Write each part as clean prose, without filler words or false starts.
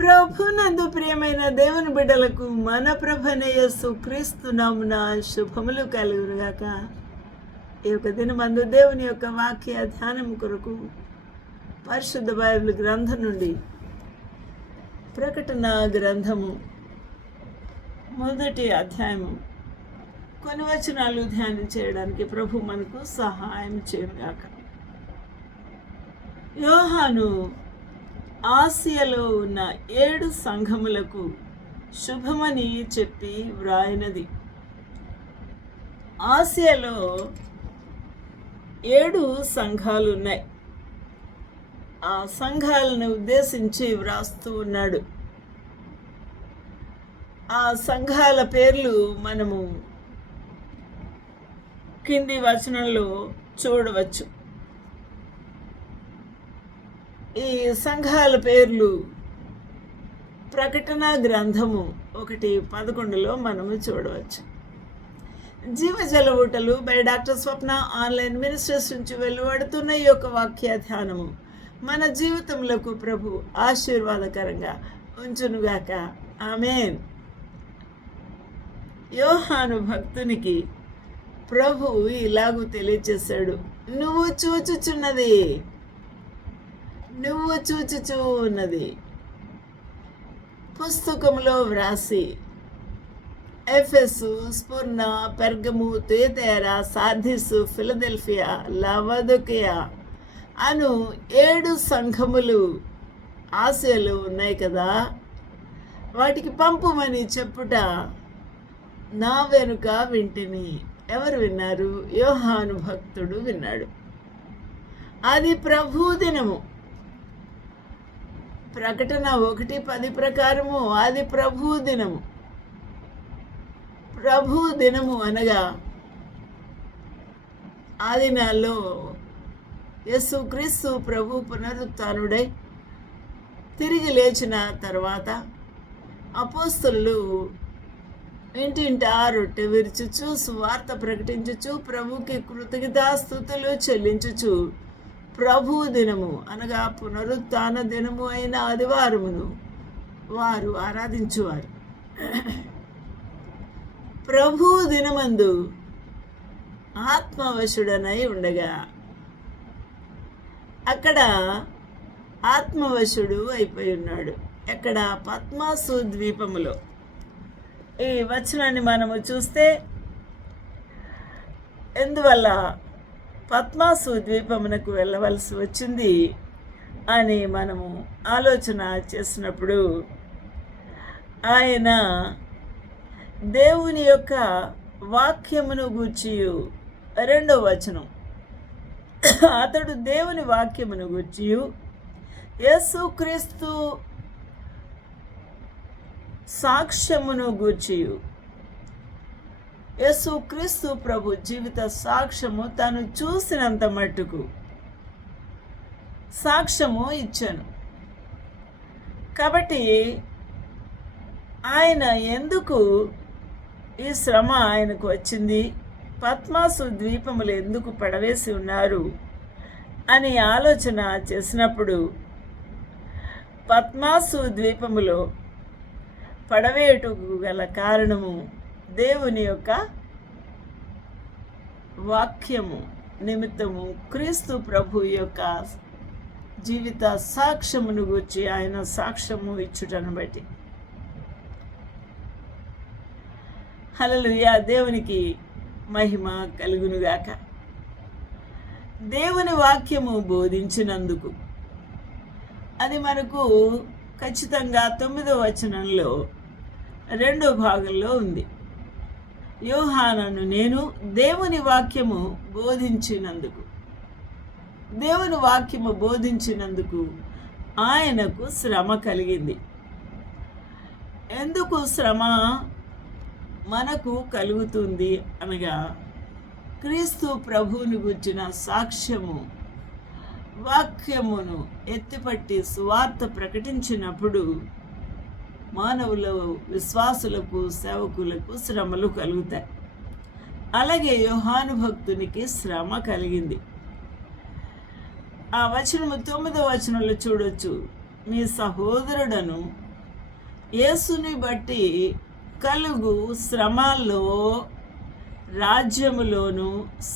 ప్రభునందు ప్రియమైన దేవుని బిడ్డలకు మన ప్రభువైన యేసు క్రీస్తు నామమున శుభములు కలుగునుగాక. ఈ యొక్క దినమందు దేవుని యొక్క వాక్య ధ్యానం కొరకు పరిశుద్ధ బైబిల్ గ్రంథం నుండి ప్రకటన గ్రంథము 1వ అధ్యాయము కొన్ని వచనాలు ధ్యానం చేయడానికి ప్రభు మనకు సహాయం చేయుగాక. యోహాను ఆసియాలో ఉన్న 7 సంఘములకు శుభమని చెప్పి వ్రాయినది. ఆసియాలో 7 సంఘాలు ఉన్నాయి. ఆ సంఘాలను ఉద్దేశించి వ్రాస్తూ ఉన్నాడు. ఆ సంఘాల పేర్లు మనము కింది వచనంలో చూడవచ్చు. ఈ సంఘాల పేర్లు ప్రకటన గ్రంథము 1:11 మనము చూడవచ్చు. జీవజల ఊటలు by doctor Swapna online ministries నుంచి వెలువడుతున్న ఈ యొక్క వాక్య ధ్యానము మన జీవితంలోకి ప్రభు ఆశీర్వాదకరంగా ఉంచునుగాక. ఆమేన్. యోహాను భక్తునికి ప్రభు ఇలాగూ తెలియచేశాడు, నువ్వు చూచుచు ఉన్నది పుస్తకంలో వ్రాసి ఎఫెసు, స్పుర్ణ, పెర్గము, తుయతైరా, సార్దిసు, ఫిలదెల్ఫియా, లవొదికయ అను 7 సంఘములు ఆసియాలో ఉన్నాయి కదా, వాటికి పంపుమని చెప్పుట నా వెనుక వింటిని. ఎవరు విన్నారు? యోహాను భక్తుడు విన్నాడు. అది ప్రభు దినము. ప్రకటన 1:10 ప్రకారము అది ప్రభు దినము. ప్రభు దినము అనగా ఆ దినాల్లో యేసుక్రీస్తు ప్రభు పునరుత్థానుడై తిరిగి లేచిన తర్వాత అపోస్తలులు ఇంటింటా రొట్టె విరుచుచు, సువార్త ప్రకటించుచు, ప్రభుకి కృతజ్ఞతాస్తుతులు చెల్లించుచు ప్రభు దినము అనగా పునరుత్థాన దినము అయిన ఆదివారమును వారు ఆరాధించువారు. ప్రభు దినమందు ఆత్మవశుడనై ఉండగా అక్కడ ఆత్మవశుడు అయిపోయి ఉన్నాడు. ఎక్కడ? పద్మాసు ద్వీపములో. ఈ వచనాన్ని మనము చూస్తే ఎందువల్ల పద్మాసు ద్వీపమునకు వెళ్ళవలసి వచ్చింది అని మనము ఆలోచన చేసినప్పుడు ఆయన దేవుని యొక్క వాక్యమును గూర్చి 2వ వచనం, అతడు దేవుని వాక్యమును గూర్చి యేసుక్రీస్తు సాక్ష్యమును గూర్చి, యేసుక్రీస్తు ప్రభు జీవిత సాక్ష్యము తను చూసినంత మట్టుకు సాక్ష్యము ఇచ్చాను. కాబట్టి ఆయన ఎందుకు ఈ శ్రమ ఆయనకు వచ్చింది, పద్మాసు ద్వీపములు ఎందుకు పడవేసి ఉన్నారు అని ఆలోచన చేసినప్పుడు పద్మాసు ద్వీపములో పడవేటుకు గల కారణము దేవుని యొక్క వాక్యము నిమిత్తము, క్రీస్తు ప్రభు యొక్క జీవిత సాక్ష్యమును గూర్చి ఆయన సాక్ష్యము ఇచ్చుటను బట్టి. హల్లెలూయా. దేవునికి మహిమ కలుగునుగాక. దేవుని వాక్యము బోధించినందుకు అది మనకు ఖచ్చితంగా 9వ వచనంలో 2వ భాగంలో ఉంది. యోహానును నేను దేవుని వాక్యము బోధించినందుకు, దేవుని వాక్యము బోధించినందుకు ఆయనకు శ్రమ కలిగింది. ఎందుకు శ్రమ మనకు కలుగుతుంది అనగా క్రీస్తు ప్రభువుని గుర్చిన సాక్ష్యము, వాక్యమును ఎత్తిపట్టి సువార్త ప్రకటించినప్పుడు మానవుల విశ్వాసులకు, సేవకులకు శ్రమలు కలుగుతాయి. అలాగే యోహాను భక్తునికి శ్రమ కలిగింది. ఆ వచనము 9వ వచనంలో చూడొచ్చు. నీ సహోదరుడను యేసుని బట్టి కలుగు శ్రమాల్లో రాజ్యములోను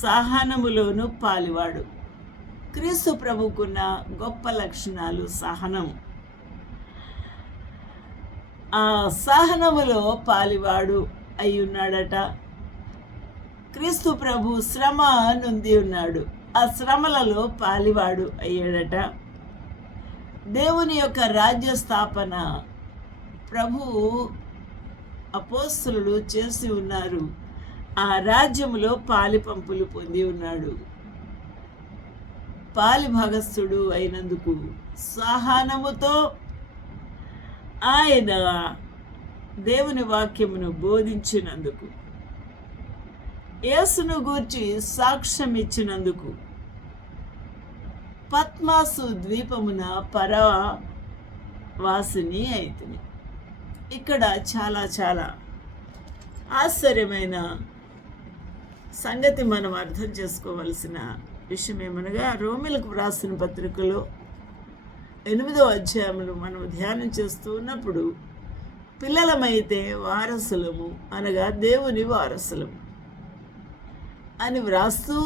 సహనములోను పాలివాడు. క్రీస్తు ప్రభుకున్న గొప్ప లక్షణాలు సహనం. ఆ సహనములో పాలివాడు అయి ఉన్నాడట. క్రీస్తు ప్రభు శ్రమ నొంది ఉన్నాడు, ఆ శ్రమలలో పాలివాడు అయ్యాడట. దేవుని యొక్క రాజ్య స్థాపన ప్రభు అపోస్తలులు చేసి ఉన్నారు. ఆ రాజ్యములో పాలిపంపులు పొంది ఉన్నాడు. పాలి భాగస్థుడు అయినందుకు సహనముతో ఆయన దేవుని వాక్యమును బోధించినందుకు, యేసును గూర్చి సాక్ష్యం ఇచ్చినందుకు పద్మాసు ద్వీపమున పరవాసిని అయితిని. ఇక్కడ చాలా చాలా ఆశ్చర్యమైన సంగతి మనం అర్థం చేసుకోవలసిన విషయం ఏమనగా, రోమిలకు వ్రాసిన పత్రికలో 8వ అధ్యాయంలో మనం ధ్యానం చేస్తూ ఉన్నప్పుడు, పిల్లలమైతే వారసులము అనగా దేవుని వారసులము అని వ్రాస్తూ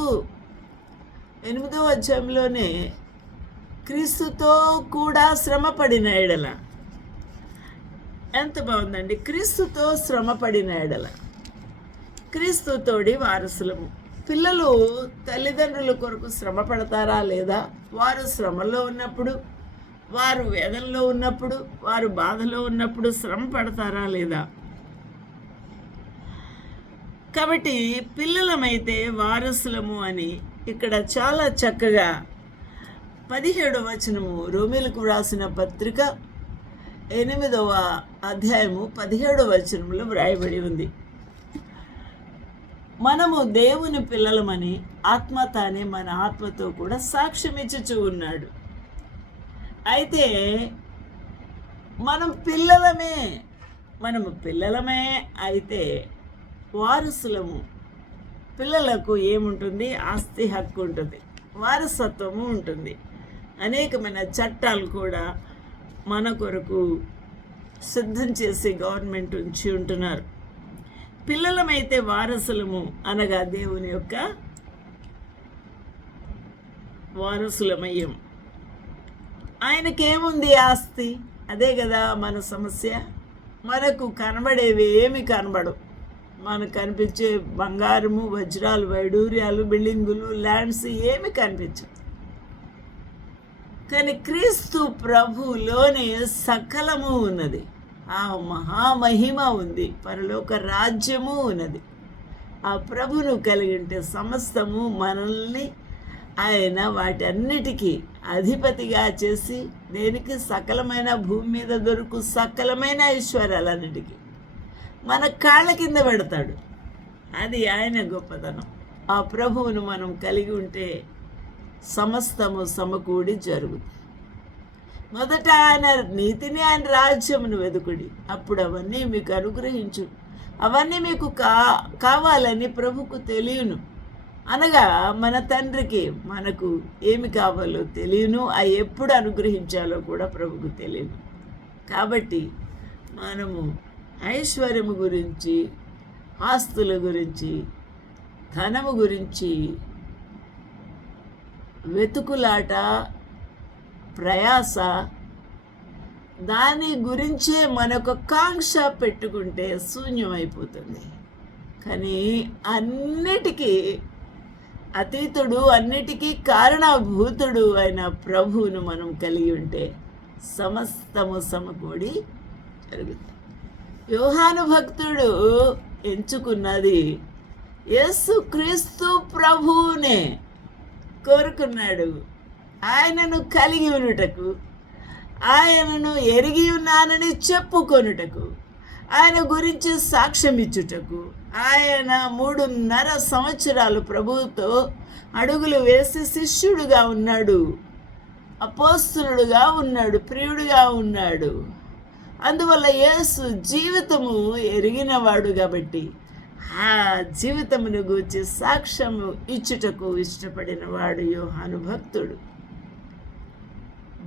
8వ అధ్యాయంలోనే క్రీస్తుతో కూడా శ్రమపడిన ఎడల, ఎంత బాగుందండి, క్రీస్తుతో శ్రమపడిన ఎడల క్రీస్తుతోడి వారసులము. పిల్లలు తల్లిదండ్రుల కొరకు శ్రమ పడతారా లేదా? వారు శ్రమలో ఉన్నప్పుడు, వారు వేదనలో ఉన్నప్పుడు, వారు బాధలో ఉన్నప్పుడు శ్రమ పడతారా లేదా? కాబట్టి పిల్లలమైతే వారసులము అని ఇక్కడ చాలా చక్కగా 17వ వచనము రోమీలకు వ్రాసిన పత్రిక 8వ అధ్యాయము 17వ వచనంలో వ్రాయబడి ఉంది. మనము దేవుని పిల్లలమని ఆత్మ తానే మన ఆత్మతో కూడా సాక్ష్యం ఇచ్చుచూ ఉన్నాడు. అయితే మనము పిల్లలమే అయితే వారసులము. పిల్లలకు ఏముంటుంది? ఆస్తి హక్కు ఉంటుంది, వారసత్వము ఉంటుంది. అనేకమైన చట్టాలు కూడా మన కొరకు సిద్ధం చేసి గవర్నమెంట్ ఉంచి ఉంటున్నారు. పిల్లలమైతే వారసులము అనగా దేవుని యొక్క వారసులమయ్యం. ఆయనకేముంది ఆస్తి? అదే కదా మన సమస్య. మనకు కనబడేవి ఏమి కనబడవు. మనకు కనిపించే బంగారము, వజ్రాలు, వైడూర్యాలు, బిల్డింగులు, ల్యాండ్స్ ఏమి కనిపించవు. కానీ క్రీస్తు ప్రభులోనే సకలము ఉన్నది. ఆ మహామహిమ ఉంది, పరలోక రాజ్యము ఉన్నది. ఆ ప్రభును కలిగి ఉంటే సమస్తము మనల్ని ఆయన వాటన్నిటికీ అధిపతిగా చేసి, దేనికి? సకలమైన భూమి మీద దొరుకు సకలమైన ఐశ్వర్యాలన్నిటికీ మన కాళ్ళ కింద పెడతాడు. అది ఆయన గొప్పతనం. ఆ ప్రభువును మనం కలిగి ఉంటే సమస్తము సమకూడి జరుగుతుంది. మొదట ఆయన నీతిని, ఆయన రాజ్యమును వెదుకుడి, అప్పుడు అవన్నీ మీకు అనుగ్రహించు. అవన్నీ మీకు కావాలని ప్రభుకు తెలియను. అనగా మన తండ్రికి మనకు ఏమి కావాలో తెలియను, అవి ఎప్పుడు అనుగ్రహించాలో కూడా ప్రభుకు తెలియను. కాబట్టి మనము ఐశ్వర్యము గురించి, ఆస్తుల గురించి, ధనము గురించి వెతుకులాట, ప్రయాస, దాని గురించే మనకు కాంక్ష పెట్టుకుంటే శూన్యమైపోతుంది. కానీ అన్నిటికీ అతీతుడు, అన్నిటికీ కారణభూతుడు అయిన ప్రభువును మనం కలిగి ఉంటే సమస్తము సమకూడి జరుగుతుంది. యోహాను భక్తుడు ఎంచుకున్నది యేసుక్రీస్తు ప్రభువునే కోరుకున్నాడు. ఆయనను కలిగి ఉండుటకు, ఆయనను ఎరిగి ఉన్నానని చెప్పుకొనుటకు, ఆయన గురించి సాక్ష్యం ఇచ్చుటకు. ఆయన 3.5 సంవత్సరాలు ప్రభువుతో అడుగులు వేసి శిష్యుడుగా ఉన్నాడు, అపోస్తలుడుగా ఉన్నాడు, ప్రియుడుగా ఉన్నాడు. అందువల్ల యేసు జీవితము ఎరిగినవాడు కాబట్టి ఆ జీవితమును గూర్చి సాక్ష్యము ఇచ్చుటకు ఇష్టపడిన వాడు యోహాను భక్తుడు.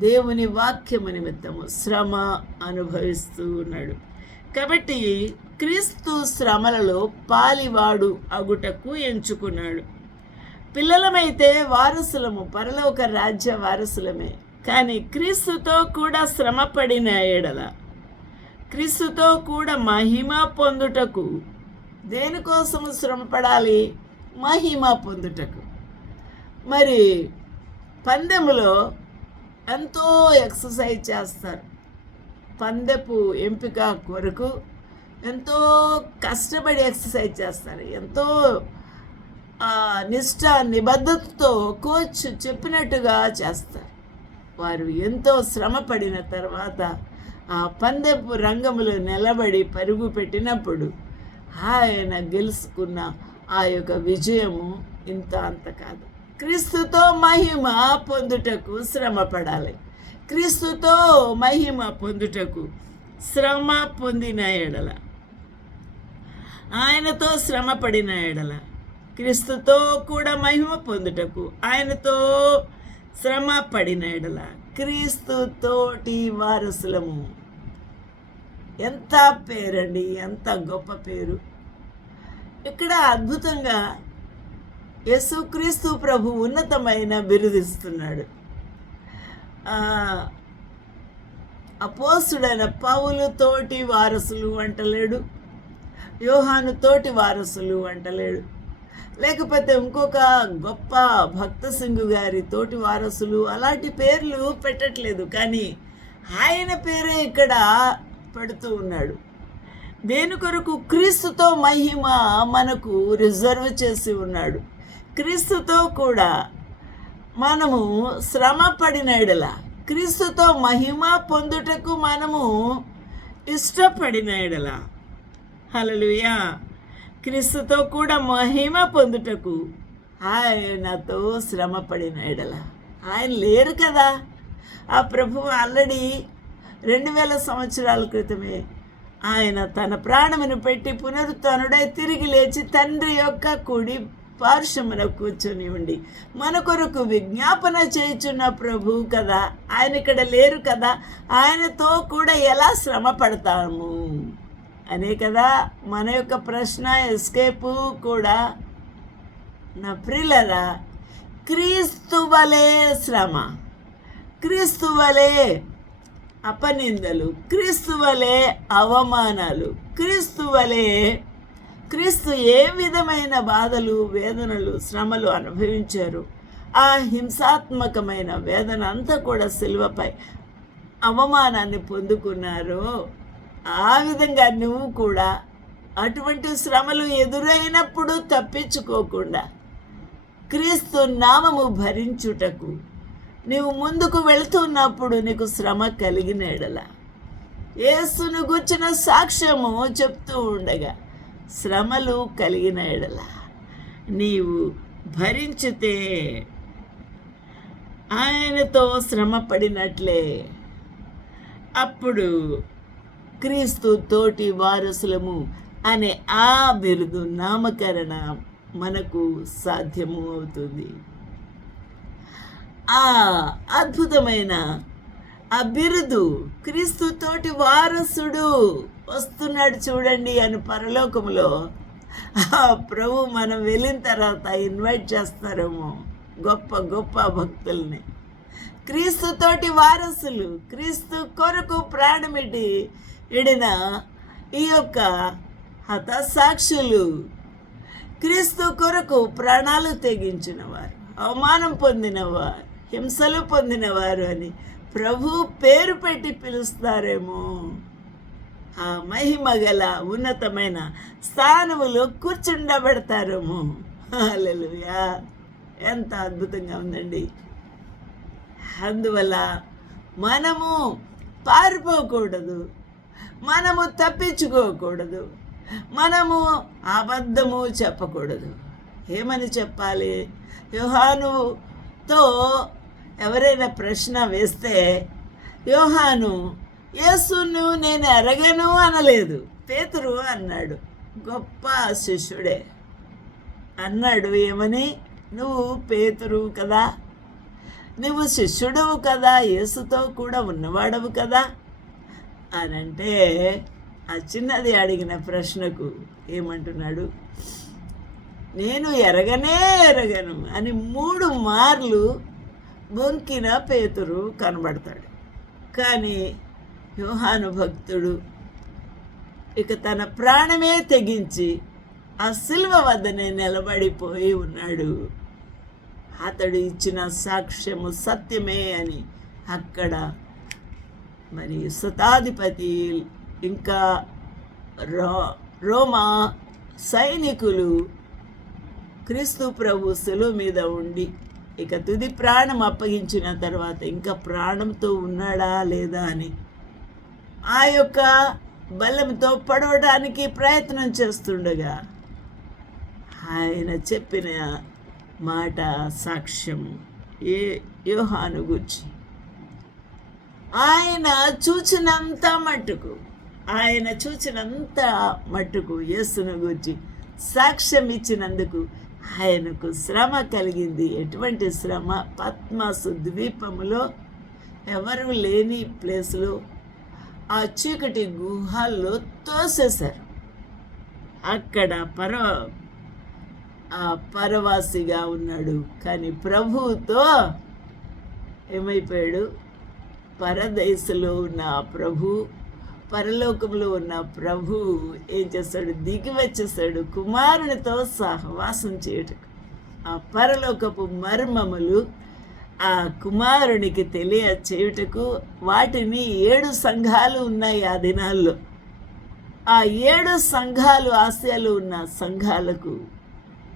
దేవుని వాక్యము నిమిత్తము శ్రమ అనుభవిస్తూ ఉన్నాడు. కాబట్టి క్రీస్తు శ్రమలలో పాలివాడు అగుటకు ఎంచుకున్నాడు. పిల్లలమైతే వారసులము, పరలోక రాజ్య వారసులమే. కానీ క్రీస్తుతో కూడా శ్రమ పడిన ఎడల, క్రీస్తుతో కూడా మహిమ పొందుటకు, దేనికోసము శ్రమ పడాలి? మహిమ పొందుటకు. మరి పందెములో ఎంతో ఎక్సర్సైజ్ చేస్తారు. పందెపు ఎంపిక కొరకు ఎంతో కష్టపడి ఎక్సర్సైజ్ చేస్తారు. ఎంతో నిష్ఠ నిబద్ధతతో కోచ్ చెప్పినట్టుగా చేస్తారు. వారు ఎంతో శ్రమ పడిన తర్వాత ఆ పందెపు రంగంలో నిలబడి పరుగు పెట్టినప్పుడు ఆయన గెలుచుకున్న ఆ యొక్క విజయము ఇంత అంత కాదు. క్రీస్తుతో మహిమ పొందుటకు శ్రమ పడాలి. క్రీస్తుతో మహిమ పొందుటకు శ్రమ పొందిన ఎడల, ఆయనతో శ్రమ పడిన ఎడల, క్రీస్తుతో కూడా మహిమ పొందుటకు ఆయనతో శ్రమ పడిన ఎడల క్రీస్తు తోటి వారసులము. ఎంత పేరండి, ఎంత గొప్ప పేరు! ఇక్కడ అద్భుతంగా యేసుక్రీస్తు ప్రభు ఉన్నతమైన బిరుదిస్తున్నాడు. అపోస్తుడైన పౌలు తోటి వారసులు అంటలేడు, యోహాను తోటి వారసులు అంటలేడు, లేకపోతే ఇంకొక గొప్ప భక్త సింగు గారి తోటి వారసులు, అలాంటి పేర్లు పెట్టట్లేదు. కానీ ఆయన పేరే ఇక్కడ పెడుతూ ఉన్నాడు. దేని కొరకు? క్రీస్తుతో మహిమ మనకు రిజర్వ్ చేసి ఉన్నాడు. క్రీస్తుతో కూడా మనము శ్రమ పడిన ఎడల, క్రీస్తుతో మహిమ పొందుటకు మనము ఇష్టపడిన ఎడల, హల్లెలూయా, క్రీస్తుతో కూడా మహిమ పొందుటకు ఆయనతో శ్రమ పడిన ఎడల. ఆయన లేరు కదా. ఆ ప్రభువు ఆల్రెడీ 2000 సంవత్సరాల క్రితమే ఆయన తన ప్రాణమును పెట్టి పునరుత్థానుడై తిరిగి లేచి తండ్రి యొక్క కుడి పార్శ్వమున కూర్చొని ఉండి మన కొరకు విజ్ఞాపన చేయుచున్న ప్రభువు కదా. ఆయన ఇక్కడ లేరు కదా. ఆయనతో కూడా ఎలా శ్రమ పడతాము అనే కదా మన యొక్క ప్రశ్న. ఎస్కేపు కూడా. నా ప్రియులారా, క్రీస్తు వలే శ్రమ, క్రీస్తు వలే అపనిందలు, క్రీస్తు వలే అవమానాలు, క్రీస్తు ఏ విధమైన బాధలు, వేదనలు, శ్రమలు అనుభవించారు, ఆ హింసాత్మకమైన వేదన అంతా కూడా సిలువపై అవమానాన్ని పొందుకున్నారో, ఆ విధంగా నువ్వు కూడా అటువంటి శ్రమలు ఎదురైనప్పుడు తప్పించుకోకుండా క్రీస్తు నామము భరించుటకు నీవు ముందుకు వెళుతున్నప్పుడు నీకు శ్రమ కలిగిన ఎడల, యేసును గుర్చిన సాక్ష్యము చెప్తూ ఉండగా శ్రమలు కలిగిన ఎడల నీవు భరించితే ఆయనతో శ్రమ పడినట్లే అప్పుడు క్రీస్తు తోటి వారసులము అనే ఆ బిరుదు, నామకరణ మనకు సాధ్యము అవుతుంది. ఆ అద్భుతమైన ఆ బిరుదు, క్రీస్తు తోటి వారసుడు వస్తున్నాడు చూడండి అని పరలోకంలో ప్రభు మనం వెళ్ళిన తర్వాత ఇన్వైట్ చేస్తారేమో గొప్ప గొప్ప భక్తుల్ని. క్రీస్తు తోటి వారసులు, క్రీస్తు కొరకు ప్రాణమిటి ఇడిన ఈ యొక్క హతసాక్షులు, క్రీస్తు కొరకు ప్రాణాలు తెగించిన వారు, అవమానం పొందినవారు, హింసలు పొందినవారు అని ప్రభు పేరు పెట్టి పిలుస్తారేమో. ఆ మహిమ గల ఉన్నతమైన స్థానములో కూర్చుండబెడతారేమో. హల్లెలూయా! ఎంత అద్భుతంగా ఉందండి. అందువల్ల మనము పారిపోకూడదు, మనము తప్పించుకోకూడదు, మనము అబద్ధము చెప్పకూడదు. ఏమని చెప్పాలి? యోహానుతో ఎవరైనా ప్రశ్న వేస్తే యోహాను యేసును నేను ఎరగను అనలేదు, పేతురు అన్నాడు. గొప్ప శిష్యుడే అన్నాడు. ఏమని? నువ్వు పేతురు కదా, నువ్వు శిష్యుడవు కదా, యేసుతో కూడా ఉన్నవాడవు కదా అని అంటే, ఆ చిన్నది అడిగిన ప్రశ్నకు ఏమంటున్నాడు? నేను ఎరగను అని 3 మార్లు బొంకిన పేతురు కనబడతాడు. కానీ యోహాను భక్తుడు ఇక తన ప్రాణమే తెగించి ఆ సిలువ వద్దనే నిలబడిపోయి ఉన్నాడు. అతడు ఇచ్చిన సాక్ష్యము సత్యమే అని అక్కడ మరి శతాధిపతి ఇంకా రోమా సైనికులు క్రీస్తు ప్రభు శిలువ మీద ఉండి ఇక తుది ప్రాణం అప్పగించిన తర్వాత ఇంకా ప్రాణంతో ఉన్నాడా లేదా అని ఆ యొక్క బలంతో పడవడానికి ప్రయత్నం చేస్తుండగా ఆయన చెప్పిన మాట సాక్ష్యం యోహాను గురించి ఆయన చూచినంత మట్టుకు యేసును గురించి సాక్ష్యం ఇచ్చినందుకు ఆయనకు శ్రమ కలిగింది. ఎటువంటి శ్రమ? పద్మసు ద్వీపములో ఎవరు లేని ప్లేస్లో ఆ చీకటి గుహల్లో తోసేశారు. అక్కడ పరవాసిగా ఉన్నాడు. కానీ ప్రభువుతో ఏమైపోయాడు? పరదేశంలో ఉన్న ప్రభు, పరలోకంలో ఉన్న ప్రభు ఏం చేస్తాడు? దిగి వచ్చేసాడు కుమారునితో సహవాసం చేయటకు. ఆ పరలోకపు మర్మములు ఆ కుమారునికి తెలియచేయుటకు వాటిని 7 సంఘాలు ఉన్నాయి ఆ దినాల్లో. ఆ 7 సంఘాలు ఆసియాలో ఉన్న సంఘాలకు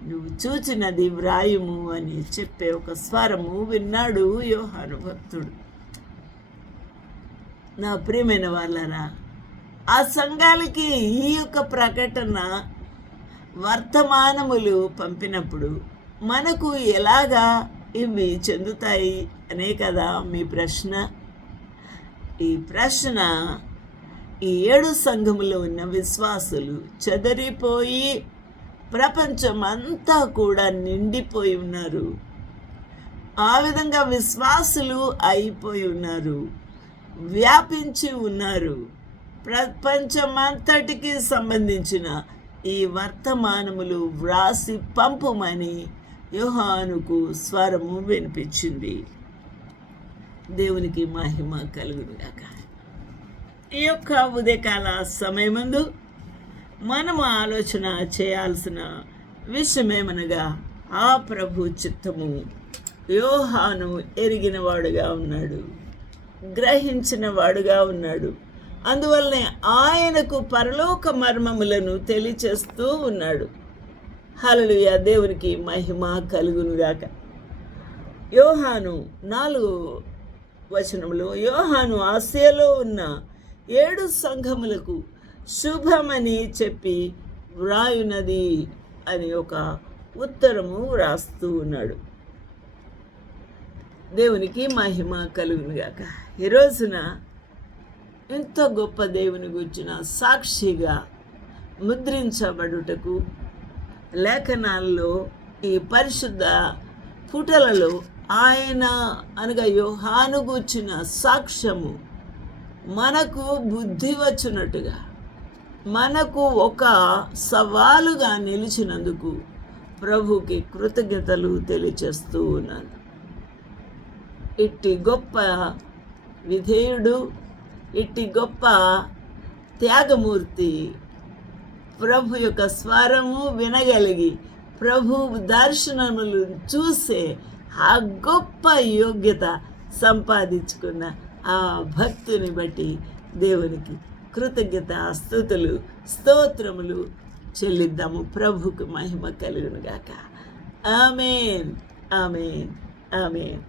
నువ్వు చూచినది వ్రాయుము అని చెప్పే ఒక స్వరము విన్నాడు యోహాను భక్తుడు. నా ప్రియమైన వాళ్ళరా, ఆ సంఘాలకి ఈ యొక్క ప్రకటన వర్తమానములు పంపినప్పుడు మనకు ఎలాగా ఇవి చెందుతాయి అనే కదా మీ ప్రశ్న. ఈ ప్రశ్న ఈ 7 సంఘములో ఉన్న విశ్వాసులు చెదరిపోయి ప్రపంచమంతా కూడా నిండిపోయి ఉన్నారు. ఆ విధంగా విశ్వాసులు అయిపోయి ఉన్నారు, వ్యాపించి ఉన్నారు. ప్రపంచమంతటికి సంబంధించిన ఈ వర్తమానములు వ్రాసి పంపుమని యోహానుకు స్వరము వినిపించింది. దేవునికి మహిమ కలుగునుగాక. ఈ యొక్క ఉదయకాల సమయమందు మనము ఆలోచన చేయాల్సిన విషయమేమనగా, ఆ ప్రభు చిత్తము యోహాను ఎరిగిన వాడుగా ఉన్నాడు, గ్రహించిన వాడుగా ఉన్నాడు. అందువల్లనే ఆయనకు పరలోక మర్మములను తెలియచేస్తూ ఉన్నాడు. హల్లెలూయా, దేవునికి మహిమ కలుగునుగాక. యోహాను 4వ వచనంలో యోహాను ఆసియాలో ఉన్న 7 సంఘములకు శుభమని చెప్పి వ్రాయునది అని ఒక ఉత్తరము వ్రాస్తూ ఉన్నాడు. దేవునికి మహిమ కలుగునుగాక. ఈ రోజున ఇంత గొప్ప దేవుని గురించిన సాక్షిగా ముద్రించబడుటకు లేఖనాల్లో ఈ పరిశుద్ధ పుటలలో ఆయన అనగా యోహాను గూర్చిన సాక్ష్యము మనకు బుద్ధి వచ్చినట్టుగా, మనకు ఒక సవాలుగా నిలిచినందుకు ప్రభుకి కృతజ్ఞతలు తెలియచేస్తూ ఉన్నాను. ఇట్టి గొప్ప విధేయుడు, ఇట్టి గొప్ప త్యాగమూర్తి ప్రభు యొక్క స్వరము వినగలిగి ప్రభు దర్శనములు చూసే ఆ గొప్ప యోగ్యత సంపాదించుకున్న ఆ భక్తుని బట్టి దేవునికి కృతజ్ఞత స్తుతులు స్తోత్రములు చెల్లిద్దాము. ప్రభుకు మహిమ కలుగునుగాక. ఆమేన్, ఆమేన్, ఆమేన్.